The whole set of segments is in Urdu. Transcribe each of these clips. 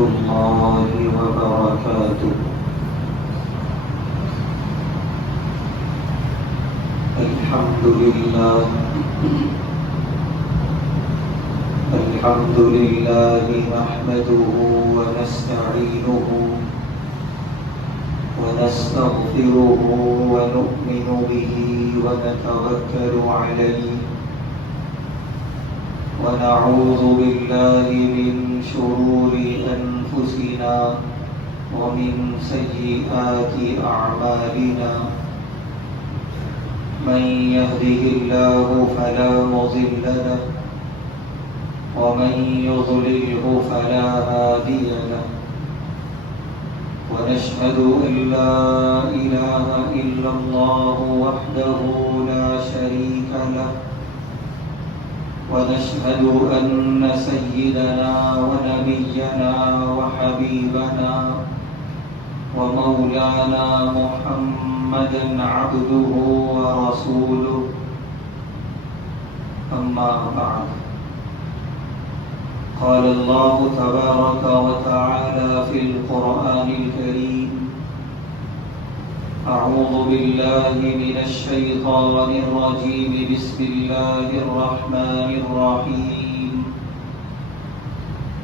الله وبركاته. الحمد لله نحمده ونستعينه ونستغفره ونؤمن به ونتوكل عليه ونعوذ بالله من شرور أنفسنا ومن سيئات أعمالنا. من يهده الله فلا مضل له ومن يضلله فلا هادي له. ونشهد أن لا إله إلا الله وحده لا شريك له. ونشهد أن سيدنا ونبينا وحبيبنا ومولانا محمدا عبده ورسوله. أما بعد، قال الله تبارك وتعالى في القرآن الكريم: أعوذ بالله من الشيطان الرجيم. بسم الله الرحمن الرحيم.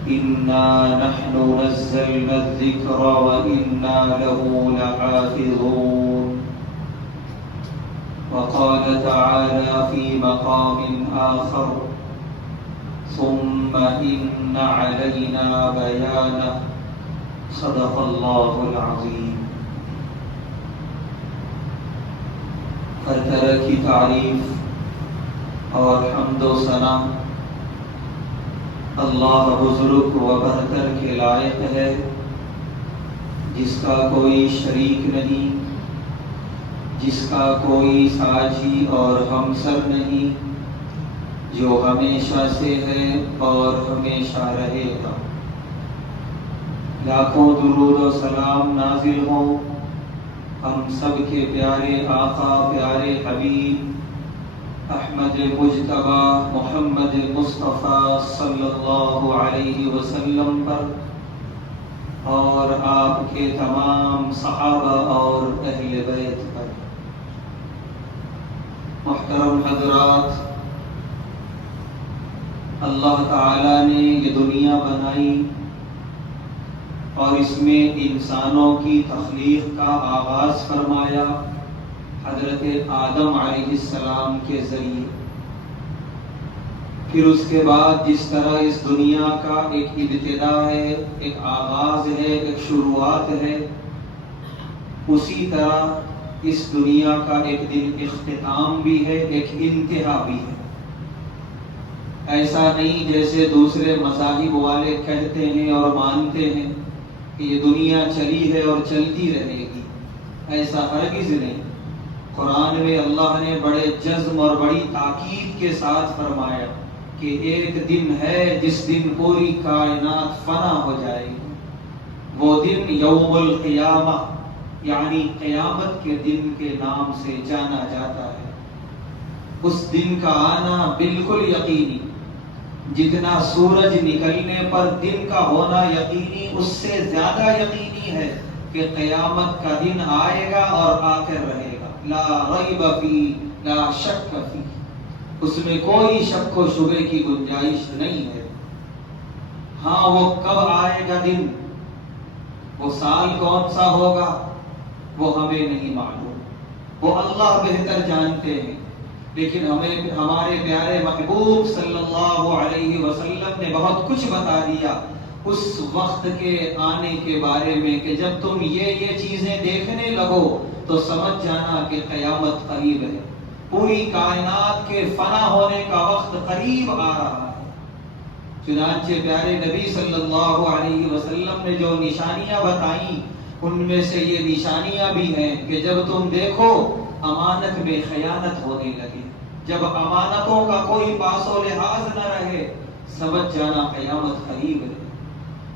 إنا نحن نزلنا الذكر وإنا له لحافظون. وقال تعالى في مقام آخر: ثم إن علينا بيانه. صدق الله العظيم. ہر طرح کی تعریف اور حمد و ثنا اللہ بزرگ و برتر کے لائق ہے، جس کا کوئی شریک نہیں، جس کا کوئی ساجی اور ہمسر نہیں، جو ہمیشہ سے ہے اور ہمیشہ رہے گا۔ لاکھوں درود و سلام نازل ہوں ہم سب کے پیارے آقا، پیارے حبیب احمد مجتبی محمد مصطفیٰ صلی اللہ علیہ وسلم پر، اور آپ کے تمام صحابہ اور اہل بیت پر۔ محترم حضرات، اللہ تعالیٰ نے یہ دنیا بنائی اور اس میں انسانوں کی تخلیق کا آغاز فرمایا حضرت آدم علیہ السلام کے ذریعے۔ پھر اس کے بعد جس طرح اس دنیا کا ایک ابتدا ہے، ایک آغاز ہے، ایک شروعات ہے، اسی طرح اس دنیا کا ایک دن اختتام بھی ہے، ایک انتہا بھی ہے۔ ایسا نہیں جیسے دوسرے مذاہب والے کہتے ہیں اور مانتے ہیں کہ یہ دنیا چلی ہے اور چلتی رہے گی، ایسا ہرگز نہیں۔ قرآن میں اللہ نے بڑے جزم اور بڑی تاکید کے ساتھ فرمایا کہ ایک دن ہے جس دن پوری کائنات فنا ہو جائے گی۔ وہ دن یوم القیامہ، یعنی قیامت کے دن کے نام سے جانا جاتا ہے۔ اس دن کا آنا بالکل یقینی، جتنا سورج نکلنے پر دن کا ہونا یقینی، اس سے زیادہ یقینی ہے کہ قیامت کا دن آئے گا اور آ کر رہے گا۔ لا ریب فی، لا شک فی، اس میں کوئی شک و شبے کی گنجائش نہیں ہے۔ ہاں، وہ کب آئے گا دن، وہ سال کون سا ہوگا، وہ ہمیں نہیں معلوم، وہ اللہ بہتر جانتے ہیں۔ لیکن ہمارے پیارے محبوب صلی اللہ علیہ وسلم نے بہت کچھ بتا دیا اس وقت کے آنے کے بارے میں کہ جب تم یہ چیزیں دیکھنے لگو تو سمجھ جانا کہ قیامت قریب ہے، پوری کائنات کے فنا ہونے کا وقت قریب آ رہا ہے۔ چنانچہ پیارے نبی صلی اللہ علیہ وسلم نے جو نشانیاں بتائیں، ان میں سے یہ نشانیاں بھی ہیں کہ جب تم دیکھو امانت میں خیانت ہونے لگے، جب امانتوں کا کوئی پاس و لحاظ نہ رہے، سمجھ جانا قیامت قریب ہے۔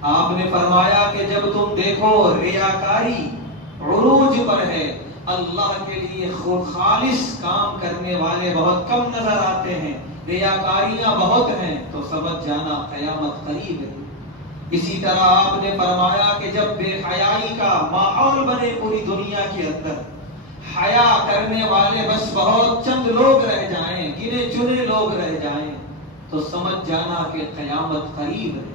آپ نے فرمایا کہ جب تم دیکھو ریاکاری عروج پر ہے، اللہ کے لیے خالص کام کرنے والے بہت کم نظر آتے ہیں، ریاکاریاں بہت ہیں، تو سمجھ جانا قیامت قریب ہے۔ اسی طرح آپ نے فرمایا کہ جب بے حیائی کا ماحول بنے پوری دنیا کے اندر، حیا کرنے والے بس بہت چند لوگ رہ جائیں، گنے چنے لوگ رہ جائیں، تو سمجھ جانا کہ قیامت قریب ہے۔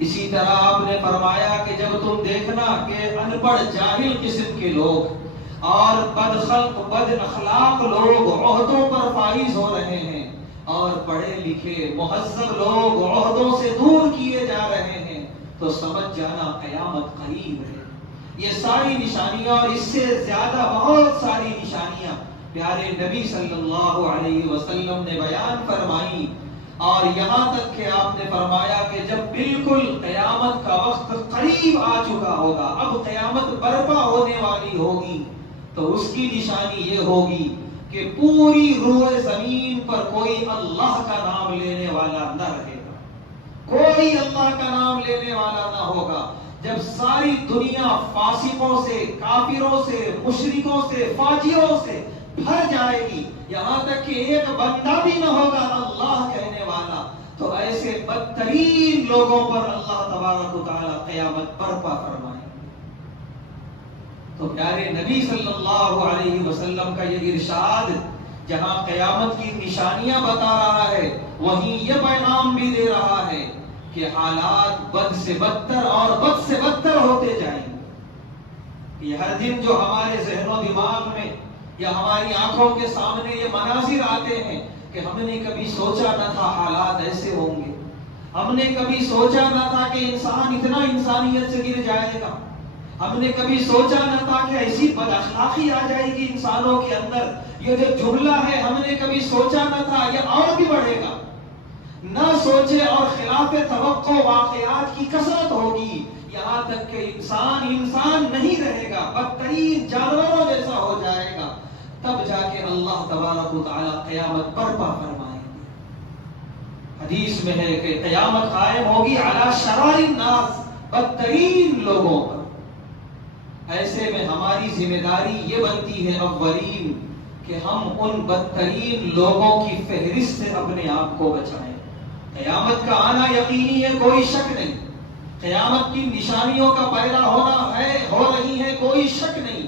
اسی طرح آپ نے فرمایا کہ جب تم دیکھنا کہ ان پڑھ جاہل قسم کے لوگ اور بد خلق بد اخلاق لوگ عہدوں پر فائز ہو رہے ہیں اور پڑھے لکھے مہذب لوگ عہدوں سے دور کیے جا رہے ہیں، تو سمجھ جانا قیامت قریب ہے۔ یہ ساری نشانیاں اور اس سے زیادہ بہت ساری نشانیاں پیارے نبی صلی اللہ علیہ وسلم نے بیان فرمائی، اور یہاں تک کہ آپ نے فرمایا کہ جب بالکل قیامت کا وقت قریب آ چکا ہوگا، اب قیامت برپا ہونے والی ہوگی، تو اس کی نشانی یہ ہوگی کہ پوری روئے زمین پر کوئی اللہ کا نام لینے والا نہ رہے گا، کوئی اللہ کا نام لینے والا نہ ہوگا۔ جب ساری دنیا فاسقوں سے، کافروں سے، مشرکوں سے، فاجروں سے بھر جائے گی، یہاں تک کہ ایک بندہ بھی نہ ہوگا اللہ کہنے والا، تو ایسے بدترین لوگوں پر اللہ تبارک و تعالی قیامت برپا فرمائے۔ تو پیارے نبی صلی اللہ علیہ وسلم کا یہ ارشاد جہاں قیامت کی نشانیاں بتا رہا ہے، وہیں یہ پیغام بھی دے رہا ہے کہ حالات بد سے بدتر اور بد سے بدتر ہوتے جائیں گے۔ یہ ہر دن جو ہمارے ذہن و دماغ میں یا ہماری آنکھوں کے سامنے یہ مناظر آتے ہیں کہ ہم نے کبھی سوچا نہ تھا حالات ایسے ہوں گے، ہم نے کبھی سوچا نہ تھا کہ انسان اتنا انسانیت سے گر جائے گا، ہم نے کبھی سوچا نہ تھا کہ ایسی بد اخلاقی آ جائے گی انسانوں کے اندر، یہ جو جملہ ہے ہم نے کبھی سوچا نہ تھا، یہ اور بھی بڑھے گا۔ نہ سوچے اور خلاف توقع واقعات کی کثرت ہوگی، یہاں تک کہ انسان نہیں رہے گا، بدترین جانوروں جیسا ہو جائے گا، تب جا کے اللہ تبارک و تعالی قیامت برپا فرمائیں گے۔ حدیث میں ہے کہ قیامت قائم ہوگی علی شرار الناس، بدترین لوگوں پر۔ ایسے میں ہماری ذمہ داری یہ بنتی ہے اولین کہ ہم ان بدترین لوگوں کی فہرست سے اپنے آپ کو بچائیں۔ قیامت کا آنا یقینی ہے، کوئی شک نہیں، قیامت کی نشانیوں کا پیدا ہونا ہے، ہو رہی ہے، کوئی شک نہیں،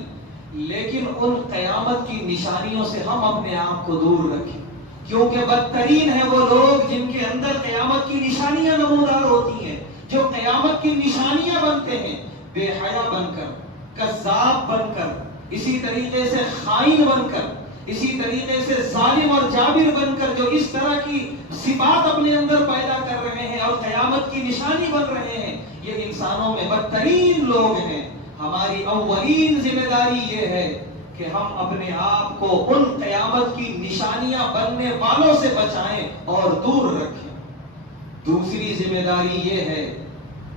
لیکن ان قیامت کی نشانیوں سے ہم اپنے آپ کو دور رکھیں، کیونکہ بدترین ہیں وہ لوگ جن کے اندر قیامت کی نشانیاں نمودار ہوتی ہیں، جو قیامت کی نشانیاں بنتے ہیں، بے حیا بن کر، کذاب بن کر، اسی طریقے سے خائن بن کر، اسی طریقے سے ظالم اور جابر بن کر، جو اس طرح کی صفات اپنے اندر پیدا کر رہے ہیں اور قیامت کی نشانی بن رہے ہیں، یہ انسانوں میں بدترین لوگ ہیں۔ ہماری اولین ذمہ داری یہ ہے کہ ہم اپنے آپ کو ان قیامت کی نشانیاں بننے والوں سے بچائیں اور دور رکھیں۔ دوسری ذمہ داری یہ ہے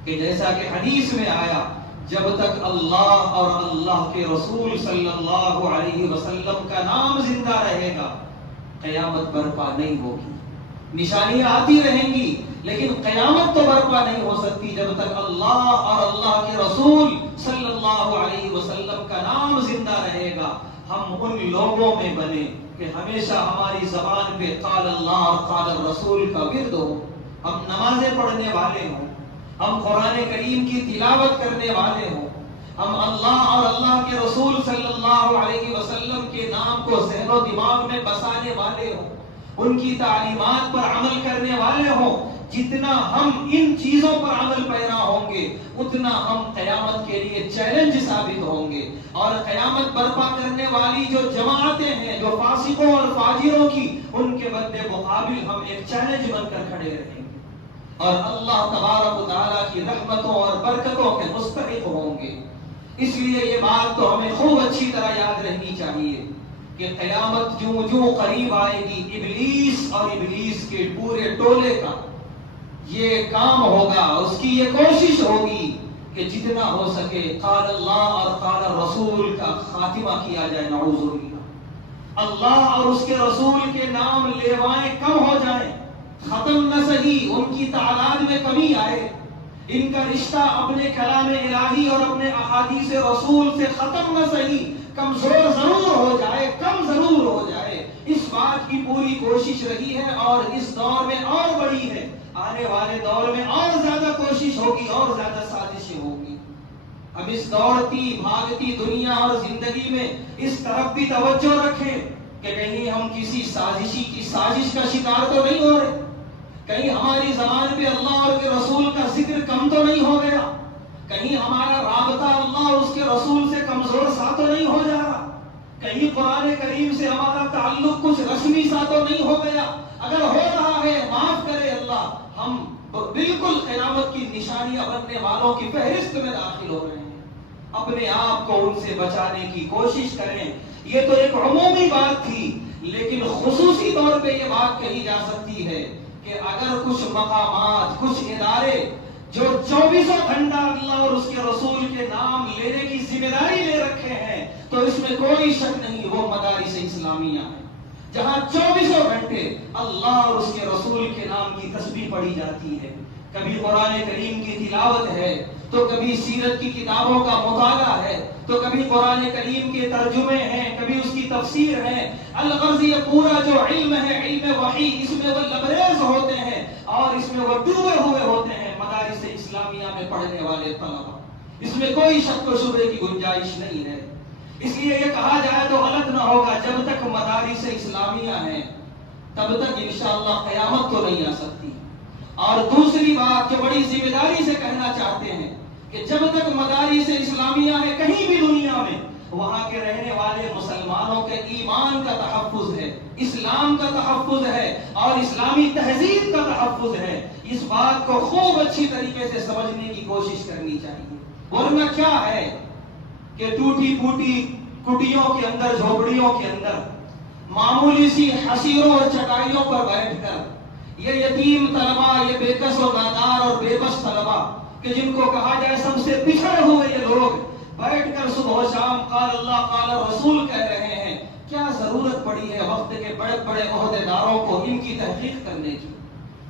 کہ جیسا کہ حدیث میں آیا، جب تک اللہ اور اللہ کے رسول صلی اللہ علیہ وسلم کا نام زندہ رہے گا، قیامت برپا نہیں ہوگی۔ نشانیاں آتی رہیں گی لیکن قیامت تو برپا نہیں ہو سکتی جب تک اللہ اور اللہ کے رسول صلی اللہ علیہ وسلم کا نام زندہ رہے گا۔ ہم ان لوگوں میں بنے کہ ہمیشہ ہماری زبان پہ قال اللہ اور قال الرسول کا ورد ہو، ہم نمازیں پڑھنے والے ہوں، ہم قرآن کریم کی تلاوت کرنے والے ہوں، ہم اللہ اور اللہ کے رسول صلی اللہ علیہ وسلم کے نام کو ذہن و دماغ میں بسانے والے ہوں، ان کی تعلیمات پر عمل کرنے والے ہوں۔ جتنا ہم ان چیزوں پر عمل پیرا ہوں گے اتنا ہم قیامت کے لیے چیلنج ثابت ہوں گے، اور قیامت برپا کرنے والی جو جماعتیں ہیں جو فاسقوں اور فاجروں کی، ان کے بدلے مقابل ہم ایک چیلنج بن کر کھڑے رہیں گے اور اللہ تبارک و تعالیٰ کی رحمتوں اور برکتوں کے مستحق ہوں گے۔ اس لیے یہ بات تو ہمیں خوب اچھی طرح یاد رہنی چاہیے کہ قیامت جوں قریب آئے گی، ابلیس اور ابلیس کے پورے ٹولے کا یہ کام ہوگا، اس کی یہ کوشش ہوگی کہ جتنا ہو سکے قال اللہ اور قال الرسول کا خاتمہ کیا جائے، نعوذ باللہ، اللہ اور اس کے رسول کے نام لیوائیں کم ہو جائیں، ختم نہ صحیح ان کی تعداد میں کمی آئے، ان کا رشتہ اپنے کلام الہی اور اپنے احادیث رسول سے ختم نہ صحیح کمزور ضرور ہو جائے، کم ضرور ہو جائے، اس بات کی پوری کوشش رہی ہے اور اس دور میں اور بڑی ہے۔ آنے والے دور میں اور زیادہ کوشش ہوگی اور زیادہ سازشیں ہوگی. ہم اس دوڑتی بھاگتی دنیا اور زندگی میں اس طرف بھی توجہ رکھیں کہ کہیں ہم کسی سازش کا شکار تو نہیں ہو رہے, کہیں ہماری زبان پہ اللہ اور کے رسول کا ذکر کم تو نہیں ہو گیا, کہیں ہمارا رابطہ اللہ اور اس کے رسول سے کمزور سا تو نہیں ہو جا رہا, کہیں قرآن کریم سے ہمارا تعلق کچھ رسمی سا تو نہیں ہو گیا. اگر ہو رہا ہے معاف کرے اللہ, ہم بالکل قیامت کی نشانیاں بننے والوں کی فہرست میں داخل ہو رہے ہیں. اپنے آپ کو ان سے بچانے کی کوشش کریں. یہ تو ایک عمومی بات تھی, لیکن خصوصی طور پہ یہ بات کہی جا سکتی ہے کہ اگر کچھ مقامات, کچھ ادارے جو 24 گھنٹہ اللہ اور اس کے رسول کے نام لینے کی ذمہ داری لے رکھے ہیں, تو اس میں کوئی شک نہیں وہ مدارس اسلامیہ ہیں, جہاں 24 گھنٹے اللہ اور اس کے رسول کے نام کی تسبیح پڑھی جاتی ہے. کبھی قرآن کریم کی تلاوت ہے, تو کبھی سیرت کی کتابوں کا مطالعہ ہے, تو کبھی قرآن کریم کے ترجمے ہیں, کبھی اس کی تفسیر ہے. الغرض یہ پورا جو علم ہے, علم وحی, اس میں وہ لبریز ہوتے ہیں اور اس میں وہ ڈوبے ہوئے ہوتے ہیں مدارس اسلامیہ میں پڑھنے والے طلبہ. اس میں کوئی شک و شبہ کی گنجائش نہیں ہے. اس لیے یہ کہا جائے تو غلط نہ ہوگا, جب تک مدارس اسلامیہ ہیں تب تک انشاءاللہ قیامت تو نہیں آ سکتی. اور دوسری بات جو بڑی ذمہ داری سے کہنا چاہتے ہیں کہ جب تک مدارس اسلامیہ ہے کہیں بھی دنیا میں, وہاں کے رہنے والے مسلمانوں کے ایمان کا تحفظ ہے, اسلام کا تحفظ ہے اور اسلامی تہذیب کا تحفظ ہے. اس بات کو خوب اچھی طریقے سے سمجھنے کی کوشش کرنی چاہیے. ورنہ کیا ہے کہ ٹوٹی پھوٹی کٹیوں کے اندر, جھوپڑیوں کے اندر, معمولی سی حسیروں اور چٹائیوں پر بیٹھ کر یہ یتیم طلبہ, یہ بے کس و نادار اور بے بس طلبہ کہ جن کو کہا جائے سب سے پچھڑے ہوئے یہ لوگ, بیٹھ کر صبح و شام قال اللہ قال رسول کہہ رہے ہیں. کیا ضرورت پڑی ہے وقت کے بڑے بڑے عہدیداروں کو ان کی تحقیق کرنے کی؟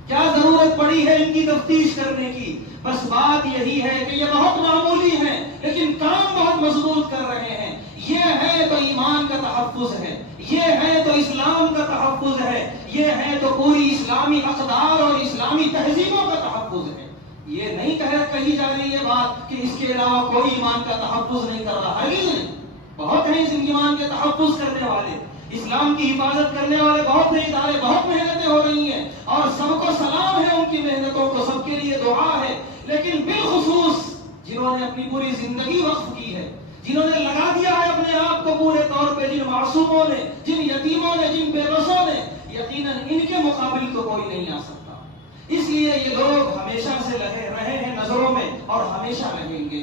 کیا ضرورت پڑی ہے ان کی تفتیش کرنے کی؟ بس بات یہی ہے کہ یہ بہت معمولی ہیں لیکن کام بہت مضبوط کر رہے ہیں. یہ ہے تو ایمان کا تحفظ ہے, یہ ہے تو اسلام کا تحفظ ہے, یہ ہے تو پوری اسلامی اقدار اور اسلامی تہذیبوں کا تحفظ ہے. یہ نہیں کہی جا رہی ہے بات کہ اس کے علاوہ کوئی ایمان کا تحفظ نہیں کر رہا, ہرگز نہیں. بہت ہیں اس ایمان کے تحفظ کرنے والے, اسلام کی حفاظت کرنے والے بہت ہیں ادارے, بہت محنتیں ہو رہی ہیں اور سب کو سلام ہے ان کی محنتوں کو, سب کے لیے دعا ہے. لیکن بالخصوص جنہوں نے اپنی پوری زندگی وقف کی ہے, جنہوں نے لگا دیا ہے اپنے آپ کو پورے طور پہ, جن معصوموں نے, جن یتیموں نے, جن بے بسوں نے, یقیناً ان کے مقابل تو کوئی نہیں آ سکتا. اس لیے یہ لوگ ہمیشہ سے رہے ہیں نظروں میں اور ہمیشہ رہیں گے.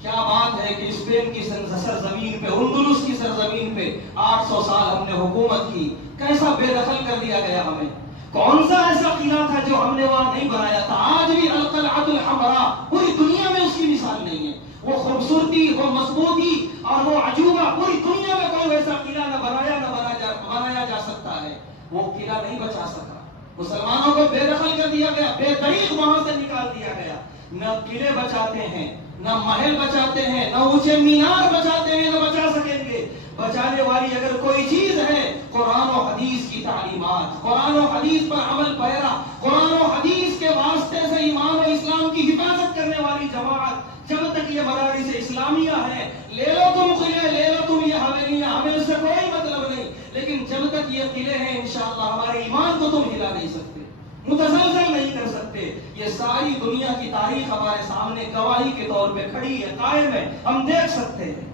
کیا بات ہے کہ اسپین کی سرزمین پہ, اندلس کی سرزمین پہ 800 سال ہم نے حکومت کی, کیسا بے دخل کر دیا گیا ہمیں. کون سا ایسا قلعہ تھا جو ہم نے وہاں نہیں بنایا تھا؟ آج بھی القلعۃ الحمراء پوری دنیا میں اس کی مثال نہیں ہے. وہ خوبصورتی, وہ مضبوطی اور وہ عجوبہ پوری دنیا میں کوئی ایسا قلعہ نہ بنایا جا سکتا ہے. وہ قلعہ نہیں بچا سکا. مسلمانوں کو بے دخل کر دیا گیا, بے دریغ وہاں سے نکال دیا گیا. نہ قلعے بچاتے ہیں, نہ محل بچاتے ہیں, نہ اونچے مینار بچاتے ہیں, نہ بچا سکیں گے. بچانے والی اگر کوئی چیز ہے قرآن و حدیث کی تعلیمات, قرآن و حدیث پر عمل پیرا, قرآن و حدیث کے واسطے سے ایمان و اسلام کی حفاظت کرنے والی جماعت. جب تک یہ مدارس اسلامیہ ہے, لے لو تم قلعے, لے لو تم یہ حویلیاں, ہمیں اس سے کوئی مطلب نہیں. لیکن جب تک یہ قلعے ہیں انشاءاللہ ہمارے ایمان کو تم ہلا نہیں سکتے, متزلزل نہیں کر سکتے. یہ ساری دنیا کی تاریخ ہمارے سامنے گواہی کے طور پہ کھڑی ہے, قائم ہے. ہم دیکھ سکتے ہیں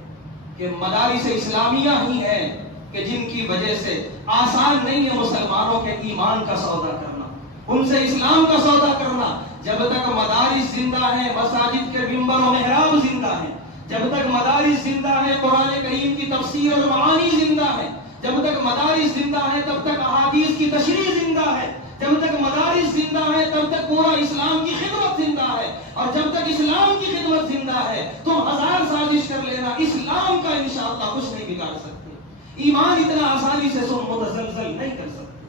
کہ مدارس اسلامیہ ہی ہیں کہ جن کی وجہ سے آسان نہیں ہے مسلمانوں کے ایمان کا سودا کرنا, ان سے اسلام کا سودا کرنا. جب تک مدارس زندہ ہیں, مساجد کے منبر و محراب زندہ ہیں, جب تک مدارس زندہ ہیں, قرآن کریم کی تفسیر اور معانی زندہ ہے, جب تک مدارس زندہ ہیں تب تک احادیث کی تشریح زندہ ہے, جب تک مدارس زندہ ہے تب تک پورا اسلام کی خدمت زندہ ہے. اور جب تک اسلام کی خدمت زندہ ہے تم ہزار سازش کر لینا, اسلام کا انشاءاللہ کچھ نہیں بگاڑ سکتے. ایمان اتنا آسانی سے تم متزلزل نہیں کر سکتے.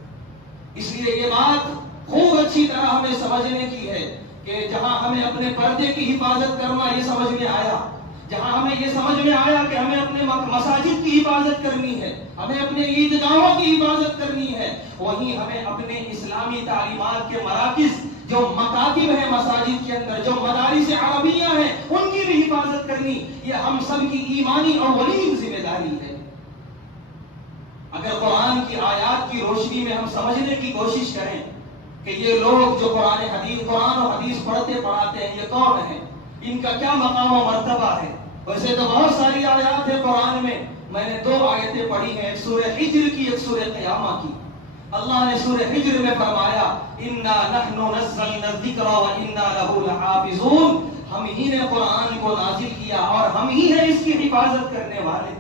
اس لیے یہ بات خوب اچھی طرح ہمیں سمجھنے کی ہے کہ جہاں ہمیں اپنے پردے کی حفاظت کرنا یہ سمجھ میں آیا, جہاں ہمیں یہ سمجھ میں آیا کہ ہمیں اپنے مساجد کی حفاظت کرنی ہے, ہمیں اپنے عیدگاہوں کی حفاظت کرنی ہے، وہیں ہمیں اپنے اسلامی تعلیمات کے مراکز جو مکاتب ہیں مساجد کے اندر، جو مدارس عربیہ ہیں، ان کی بھی حفاظت کرنی، یہ ہم سب کی ایمانی اور اولین ذمہ داری ہے۔ اگر قرآن کی آیات کی روشنی میں ہم سمجھنے کی کوشش کریں کہ یہ لوگ جو قرآن و حدیث پڑھتے پڑھاتے ہیں یہ کون ہیں، ان کا کیا مقام و مرتبہ ہے، ویسے تو بہت ساری آیات ہیں قرآن میں نے 2 آیتیں پڑھی ہیں، ایک سورہ حجر کی، ایک سورہ قیامہ کی۔ اللہ نے سورہ حجر میں فرمایا اِنَّا نَحْنُ نَزَّلْنَا الذِّكْرَ وَإِنَّا لَهُ لَحَافِظُونَ، ہم ہی نے قرآن کو نازل کیا اور ہم ہی ہیں اس کی حفاظت کرنے والے۔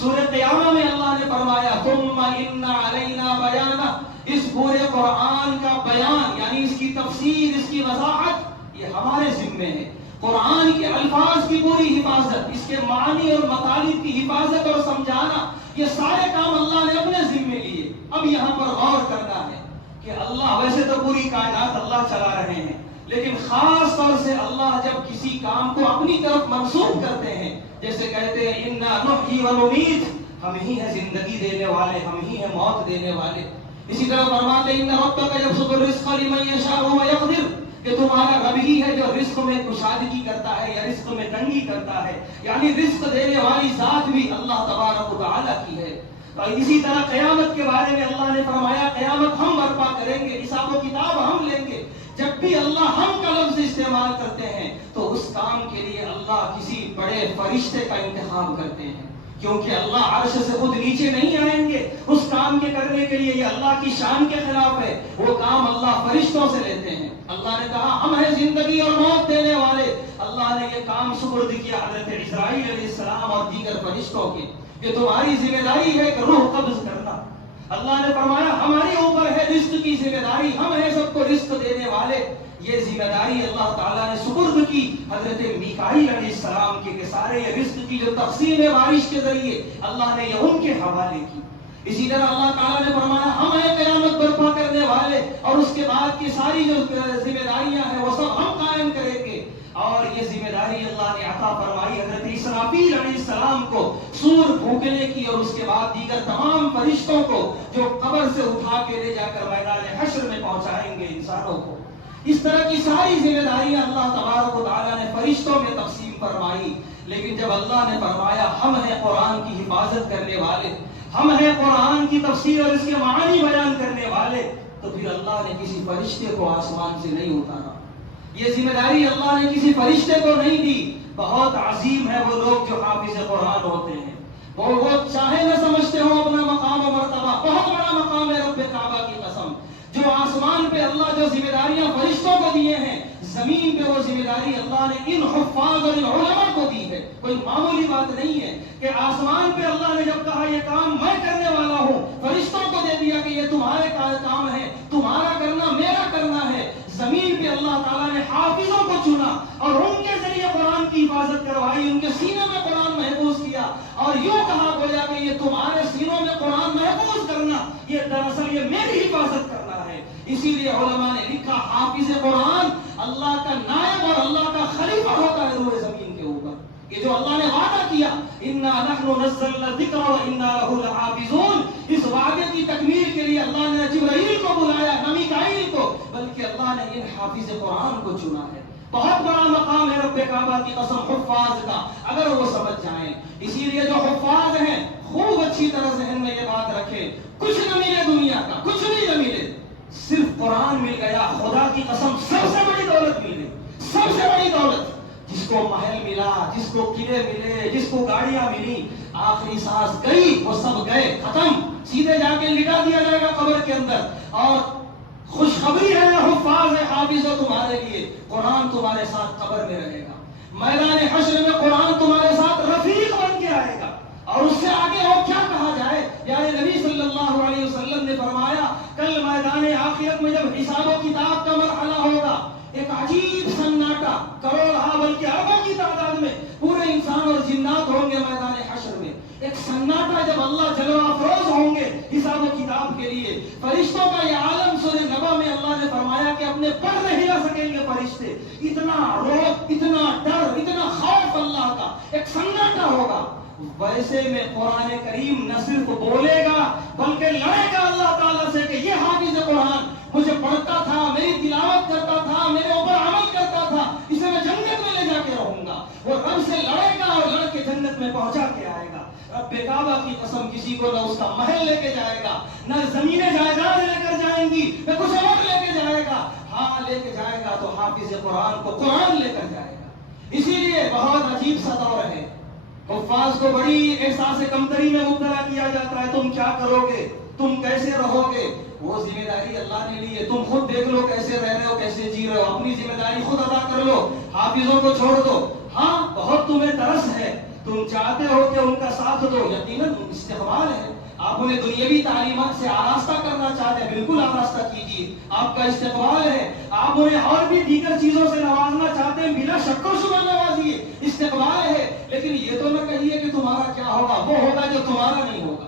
سورہ قیامہ میں اللہ نے فرمایا ثُمَّ إِنَّ عَلَيْنَا بَيَانَهُ، اس پورے قرآن کا بیان یعنی اس کی تفسیر، اس کی وضاحت یہ ہمارے ذمے ہے۔ قرآن کے الفاظ کی پوری حفاظت، اس کے معنی اور مطالب کی حفاظت اور سمجھانا، یہ سارے کام اللہ نے اپنے ذمے لیے۔ اب یہاں پر غور کرنا ہے کہ اللہ، ویسے تو پوری کائنات اللہ چلا رہے ہیں، لیکن خاص طور سے اللہ جب کسی کام کو اپنی طرف منسوب کرتے ہیں، جیسے کہتے ہیں اِنَّا نُحْيِي وَنُمِيتُ، ہم ہی ہیں زندگی دینے والے، ہم ہی ہیں موت دینے والے۔ اسی طرح فرماتے ہیں اِنَّ رَبَّكَ يَبْسُطُ الرِّزْقَ لِمَن يَشَاءُ وَيَقْدِرُ، کہ تمہارا رب ہی ہے جو رزق میں کشادگی کرتا ہے یا رزق میں تنگی کرتا ہے، یعنی رزق دینے والی ذات بھی اللہ تبارک و تعالیٰ کی ہے۔ اور اسی طرح قیامت کے بارے میں اللہ نے فرمایا قیامت ہم برپا کریں گے، حساب و کتاب ہم لیں گے۔ جب بھی اللہ ہم کا لفظ استعمال کرتے ہیں تو اس کام کے لیے اللہ کسی بڑے فرشتے کا انتخاب کرتے ہیں، کیونکہ اللہ عرش سے خود نیچے نہیں آئیں گے اس کام کے کرنے کے لیے، یہ اللہ کی شان کے خلاف ہے۔ وہ کام اللہ فرشتوں سے لیتے ہیں۔ اللہ نے کہا ہم ہیں زندگی اور موت دینے والے۔ اللہ نے یہ کام سپرد کیا حضرت عزرائیل علیہ السلام اور دیگر فرشتوں کے، کہ تمہاری ذمہ داری ہے کہ روح قبض کرنا۔ اللہ نے فرمایا ہمارے اوپر ہے رزق کی ذمہ داری، ہم ہیں سب کو رزق دینے والے۔ یہ ذمہ داری اللہ تعالیٰ نے سپرد کی حضرت میکائیل علیہ السلام کے، کہ سارے یہ رزق کی جو تقسیم ہے بارش کے ذریعے اللہ نے یہ ان کے حوالے کی۔ اسی طرح اللہ تعالیٰ نے فرمایا ہم ہیں قیامت برپا کرنے والے، اور اس کے بعد کی ساری جو ذمہ داریاں ہیں وہ سب ہم قائم کریں گے۔ اور یہ ذمہ داری اللہ نے عطا فرمائی حضرت اسرافیل علیہ السلام کو سور پھونکنے کی، اور اس کے بعد دیگر تمام فرشتوں کو جو قبر سے اٹھا کے لے جا کر میدان حشر میں پہنچائیں گے انسانوں کو۔ اس طرح کی ساری ذمہ داریاں اللہ تبارک و تعالیٰ نے فرشتوں میں تقسیم فرمائی۔ لیکن جب اللہ نے فرمایا ہم ہیں قرآن کی حفاظت کرنے والے، ہم ہیں قرآن کی تفسیر اور اس کے معانی بیان کرنے والے، تو پھر اللہ نے کسی فرشتے کو آسمان سے نہیں اتارا۔ یہ ذمہ داری اللہ نے کسی فرشتے کو نہیں دی۔ بہت عظیم ہے وہ لوگ جو حافظ قرآن ہوتے ہیں، وہ چاہے نہ سمجھتے ہوں اپنا مقام و مرتبہ، بہت بڑا مقام ہے رب کعبہ کی قسم۔ جو آسمان پہ اللہ جو ذمہ داریاں فرشتوں کو دیے ہیں، زمین پہ وہ ذمہ داری اللہ نے ان حفاظ اور ان علماء کو دی ہے۔ کوئی معمولی بات نہیں ہے کہ آسمان پہ اللہ نے جب کہا یہ کام میں کرنے والا ہوں، فرشتوں کو دے دیا کہ یہ تمہارے کام ہے، تمہارا کرنا میرا کرنا ہے۔ زمین پہ اللہ تعالیٰ نے حافظوں کو چنا اور ان کے ذریعے قرآن کی حفاظت کروائی، ان کے سینے میں قرآن محفوظ کیا، اور یوں کہا گویا کہ یہ تمہارے سینوں میں قرآن محفوظ کرنا، یہ دراصل یہ میری حفاظت کرنا ہے۔ اسی لیے علماء نے لکھا حافظ قرآن اللہ کا نائب اور اللہ کا خلیفہ ہوتا ہے روئے زمین کے اوپر۔ یہ جو اللہ نے وعدہ کیا اِنَّا نَحْنُ نَزَّلْنَا الذِّكْرَ وَإِنَّا لَهُ لَحَافِظُونَ، اس وعدے کی تکمیل کے لیے اللہ نے جبرائیل کو بلایا، نہ میکائیل کو، بلکہ اللہ نے ان حافظ قرآن کو چنا ہے۔ بہت بڑا مقام ہے رب کعبہ کی قسم حفاظ کا، اگر وہ سمجھ جائیں۔ اسی لیے جو حفاظ ہیں خوب اچھی طرح ذہن میں یہ بات رکھیں، کچھ نہ ملے دنیا کا، کچھ بھی نہ ملے، صرف قرآن مل گیا، خدا کی قسم سب سے بڑی دولت مل گئی، سب سے بڑی دولت۔ جس کو محل ملا، جس کو قلعے ملے، جس کو گاڑیاں ملی، آخری سانس گئی وہ سب گئے، ختم، سیدھے جا کے لٹا دیا جائے گا قبر کے اندر۔ اور خوشخبری ہے حفاظ ہے حافظ ہو تمہارے لیے، قرآن تمہارے ساتھ قبر میں رہے گا، میدان حشر میں قرآن تمہارے ساتھ رفیق بن کے آئے گا۔ اور اس سے آگے اور کیا کہا جائے؟ پیارے نبی صلی اللہ علیہ وسلم نے فرمایا کل میدان آخرت میں جب حساب و کتاب کا مرحلہ ہوگا، ایک عجیب سناٹا، کروڑ بلکہ اربوں کی تعداد میں پورے انسان اور جنات ہوں گے میدان حشر میں۔ ایک سناٹا جب اللہ جلوہ افروز ہوں گے حساب و کتاب کے لیے۔ فرشتوں کا یہ عالم سورہ نبا میں اللہ نے فرمایا کہ اپنے پر نہیں ہلا سکیں گے فرشتے، اتنا روب، اتنا ڈر، اتنا خوف اللہ کا، ایک سناٹا ہوگا۔ ویسے میں قرآن کریم نہ صرف بولے گا بلکہ لڑے گا اللہ تعالیٰ سے کہ یہ حافظ قرآن مجھے پڑھتا تھا، میری تلاوت کرتا تھا، میرے اوپر عمل کرتا تھا، اسے میں جنت میں لے جا کے رہوں گا. وہ رب سے لڑے گا اور لڑ کے جنت میں پہنچا کے آئے گا. رب کعبہ کی قسم کسی کو نہ اس کا محل لے کے جائے گا، نہ زمینیں جائیداد لے کر جائیں گی، نہ کچھ اور لے کے جائے گا. ہاں لے کے جائے گا تو حافظ قرآن کو قرآن لے کر جائے گا. اسی لیے بہت عجیب سا دور ہے. حفاظ کو بڑی احساس کمتری میں مبتلا کیا جاتا ہے. تم کیا کرو گے، تم کیسے رہو گے؟ وہ ذمہ داری اللہ نے لی ہے. تم خود دیکھ لو کیسے رہ رہے ہو، کیسے جی رہے ہو. اپنی ذمہ داری خود ادا کر لو، حافظوں کو چھوڑ دو. ہاں بہت تمہیں ترس ہے، تم چاہتے ہو کہ ان کا ساتھ دو. یقیناً استقبال ہے. آپ انہیں دنیاوی تعلیمات سے آراستہ کرنا چاہتے ہیں، بالکل آراستہ کیجیے، آپ کا استقبال ہے. آپ انہیں اور بھی دیگر چیزوں سے نوازنا چاہتے ہیں، بلا شک و شبہ نوازیے، استقبال ہے. لیکن یہ تو نہ کہیے کہ تمہارا کیا ہوگا. وہ ہوگا جو تمہارا نہیں ہوگا.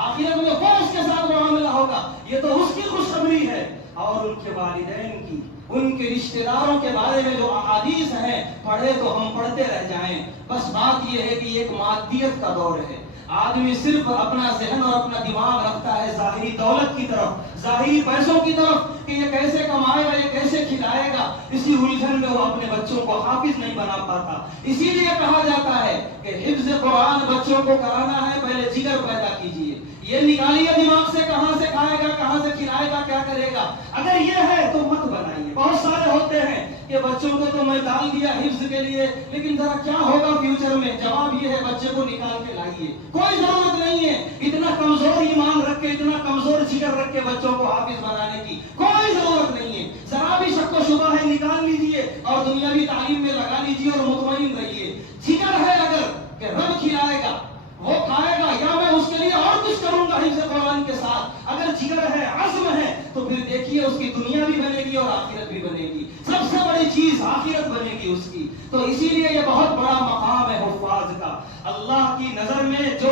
آخرت میں وہ اس کے ساتھ معاملہ ہوگا، یہ تو اس کی خوشخبری ہے. اور ان کے والدین کی، ان کے رشتہ داروں کے بارے میں جو احادیث ہیں پڑھے تو ہم پڑھتے رہ جائیں. بس بات یہ ہے کہ ایک مادیت کا دور ہے. آدمی صرف اپنا ذہن اور اپنا دماغ رکھتا ہے ظاہری دولت کی طرف، ظاہری پیسوں کی طرف، کہ یہ کیسے کمائے گا، یہ کیسے کھلائے گا. اسی الجھن میں وہ اپنے بچوں کو حافظ نہیں بنا پاتا. اسی لیے کہا جاتا ہے کہ حفظ قرآن بچوں کو کرانا ہے، پہلے جگر پیدا کیجیے. یہ نکالیے دماغ سے، کہاں سے کھائے گا، کہاں سے کھلائے گا، کیا کرے گا. اگر یہ ہے تو مت بنائیے. بہت سارے ہوتے ہیں کہ بچوں کو تو میں ڈال دیا حفظ کے لیے، لیکن ذرا کیا ہوگا فیوچر میں. جواب یہ ہے بچے کو نکال کے لائیے. کوئی ضرورت نہیں ہے اتنا کمزور ایمان رکھ کے، اتنا کمزور جگر رکھ کے بچوں کو حافظ بنانے کی. کوئی ضرورت نہیں ہے. ذرا بھی شک و شبہ ہے نکال لیجیے اور دنیاوی تعلیم میں لگا لیجیے اور مطمئن رہیے. جگر ہے اگر کہ رب کھلائے گا، وہ کھائے گا، یا میں اس کے لیے اور کچھ کروں گا حفظ قرآن کے ساتھ. اگر جگر ہے، عزم ہے، تو پھر دیکھیے اس کی دنیا بھی بنے گی اور آخرت بھی بنے گی. سب سے بڑی چیز آخرت بنے گی اس کی. تو اسی لیے یہ بہت بڑا مقام ہے حفاظ کا. اللہ کی نظر میں جو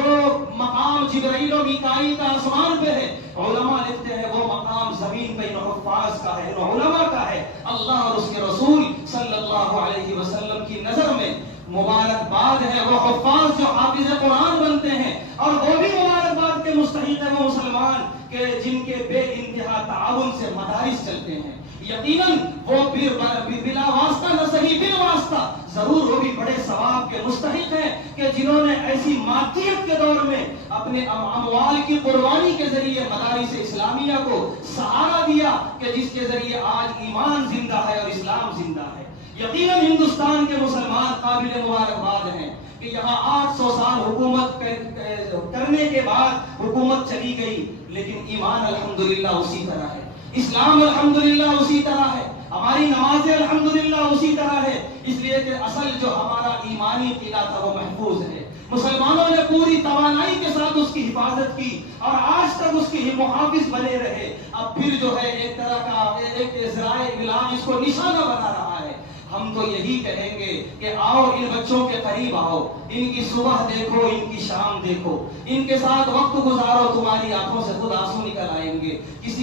مقام جبرائیل و میکائیل کا آسمان پہ ہے، علماء لکھتے ہیں وہ مقام زمین پہ ان حفاظ کا ہے، ان علماء کا ہے. اللہ اور اس کے رسول صلی اللہ علیہ وسلم کی نظر میں مبارکباد ہے وہ حفاظ جو حافظ قرآن بنتے ہیں. اور وہ بھی مبارکباد کے مستحق ہے وہ مسلمان کہ جن کے بے انتہا تعاون سے مدارس چلتے ہیں. یقیناً وہ بلا واسطہ نہ صحیح بلا واسطہ ضرور وہ بھی بڑے ثواب کے مستحق ہیں کہ جنہوں نے ایسی مادیت کے دور میں اپنے اموال کی قربانی کے ذریعے مدارس اسلامیہ کو سہارا دیا کہ جس کے ذریعے آج ایمان زندہ ہے اور اسلام زندہ ہے. یقیناً ہندوستان کے مسلمان قابل مبارکباد ہیں کہ یہاں 800 سال حکومت کرنے کے بعد حکومت چلی گئی، لیکن ایمان الحمدللہ اسی طرح ہے، اسلام الحمدللہ اسی طرح ہے، ہماری نمازیں الحمدللہ اسی طرح ہے. اس لیے کہ اصل جو ہمارا ایمانی قلعہ تھا وہ محفوظ ہے. مسلمانوں نے پوری توانائی کے ساتھ اس کی حفاظت کی اور آج تک اس کی محافظ بنے رہے. اب پھر جو ہے ایک طرح کا ایک ذرائع ابلاغ اس کو نشانہ بنا رہا ہے. ہم تو یہی کہیں گے کہ آؤ ان بچوں کے قریب آؤ، ان کی صبح دیکھو، ان کی شام دیکھو، ان کے ساتھ وقت گزارو، تمہاری آنکھوں سے خود آنسو نکل آئیں گے.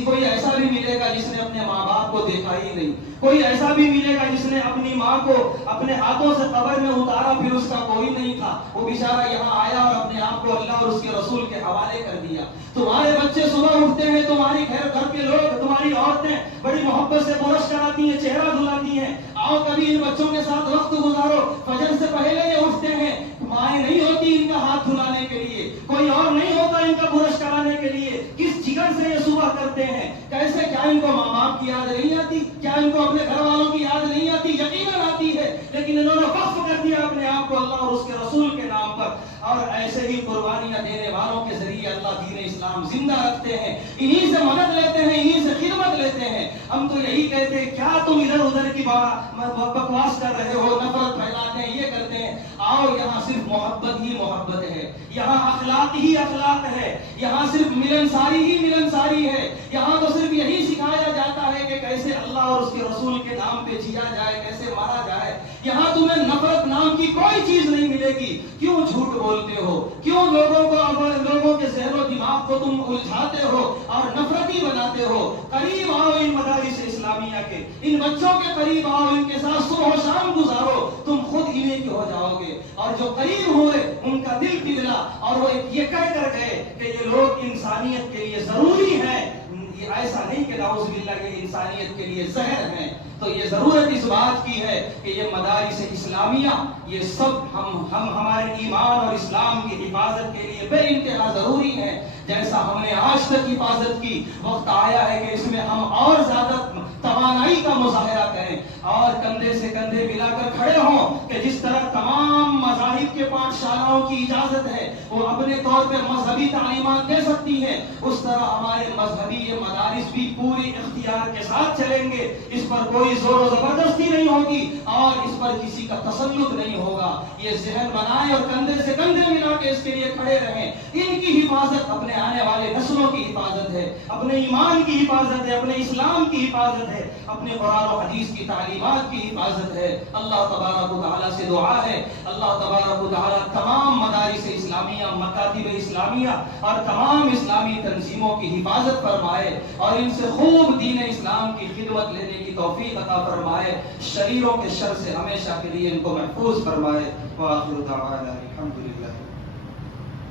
کوئی ایسا بھی ملے گا جس نے اپنے ماں باپ کو دیکھا ہی نہیں. کوئی ایسا بھی ملے گا جس نے اپنی ماں کو اپنے ہاتھوں سے قبر میں اتارا، پھر اس کا کوئی نہیں تھا، وہ بیچارہ یہاں آیا اور اپنے آپ کو اللہ اور اس کے رسول کے حوالے کر دیا. تمہارے بچے صبح اٹھتے ہیں، تمہاری گھر کے لوگ، تمہاری عورتیں بڑی محبت سے برش کراتی ہیں، چہرہ دھلاتی ہیں. آؤ کبھی ان بچوں کے ساتھ وقت گزارو. فجر سے پہلے یہ اٹھتے ہیں، مائیں نہیں ہوتی ان کا ہاتھ دھلانے کے لیے، کوئی اور نہیں ہوتا ان کا برش کرانے کے لیے. کس جگر سے یہ صبح کرتے ہیں، کیسے؟ کیا ان کو ماں باپ کی یاد نہیں آتی؟ کیا ان کو اپنے گھر والوں کی یاد نہیں آتی؟ یقیناً آتی ہے، لیکن انہوں نے وقف کر دیا اپنے آپ کو اللہ اور اس کے رسول کے نام پر. اور ایسے ہی قربانیاں دینے والوں کے ذریعے اللہ دین اسلام زندہ رکھتے ہیں. انہی سے مدد لیتے ہیں، انہی سے خدمت لیتے ہیں. ہم تو یہی کہتے ہیں کیا تم ادھر ادھر کی بکواس کر رہے ہو، نفرت پھیلاتے ہیں، یہ کرتے ہیں. آؤ یہاں صرف محبت ہی محبت ہے، یہاں اخلاق ہی اخلاق ہے، یہاں صرف ملنساری ہی ملنساری ہے. یہاں تو صرف یہی سکھایا جاتا ہے کہ کیسے اللہ اور اس کے رسول کے نام پہ جیا جائے، کیسے مارا جائے. یہاں تمہیں نفرت نام کی کوئی چیز نہیں ملے گی. کیوں جھوٹ بولتے ہو؟ کیوں لوگوں کے ذہن و دماغ کو تم الجھاتے ہو اور نفرتی بناتے ہو؟ قریب آؤ ان مدارس اسلامیہ کے، ان بچوں کے قریب آؤ، ان کے ساتھ صبح و شام گزارو، تم خود انہیں کے ہو جاؤ گے. اور جو قریب ہوئے ان کا دل پگھلا اور وہ یہ کہہ کر گئے کہ یہ لوگ انسانیت کے لیے ضروری ہیں. یہ ایسا نہیں کہ نعوذ باللہ کہ انسانیت کے لیے زہر ہیں. تو یہ ضرورت اس بات کی ہے کہ یہ مدارس اسلامیہ یہ سب ہمارے ایمان اور اسلام کی حفاظت کے لیے بے انتہا ضروری ہے. جیسا ہم نے آج تک حفاظت کی، وقت آیا ہے کہ اس میں ہم اور زیادہ توانائی کا مظاہرہ کریں اور کندھے سے کندھے ملا کر کھڑے ہوں کہ جس طرح تمام مذاہب کے پاٹھشالاؤں کی اجازت ہے وہ اپنے طور پر مذہبی تعلیمات دے سکتی ہیں، اس طرح ہمارے مذہبی یہ مدارس بھی پوری اختیار کے ساتھ چلیں گے. اس پر کوئی زور و زبردستی نہیں ہوگی اور اس پر کسی کا تسلط نہیں ہوگا. یہ ذہن بنائیں اور کندھے سے کندھے ملا کے اس کے لیے کھڑے رہیں. ان کی حفاظت اپنے آنے والے نسلوں کی حفاظت ہے، اپنے ایمان کی حفاظت ہے، اپنے اسلام کی حفاظت ہے، اپنے قرآن و حدیث کی تعلیمات کی حفاظت ہے. اللہ تبارک و تعالیٰ سے دعا ہے اللہ تبارک و تعالیٰ تمام مدارس اسلامیہ، مکاتب اسلامیہ اور تمام اسلامی تنظیموں کی حفاظت فرمائے اور ان سے خوب دین اسلام کی خدمت لینے کی توفیق عطا فرمائے. شریروں کے شر سے ہمیشہ کے لیے ان کو محفوظ فرمائے. وآخر دعوانا الحمدللہ.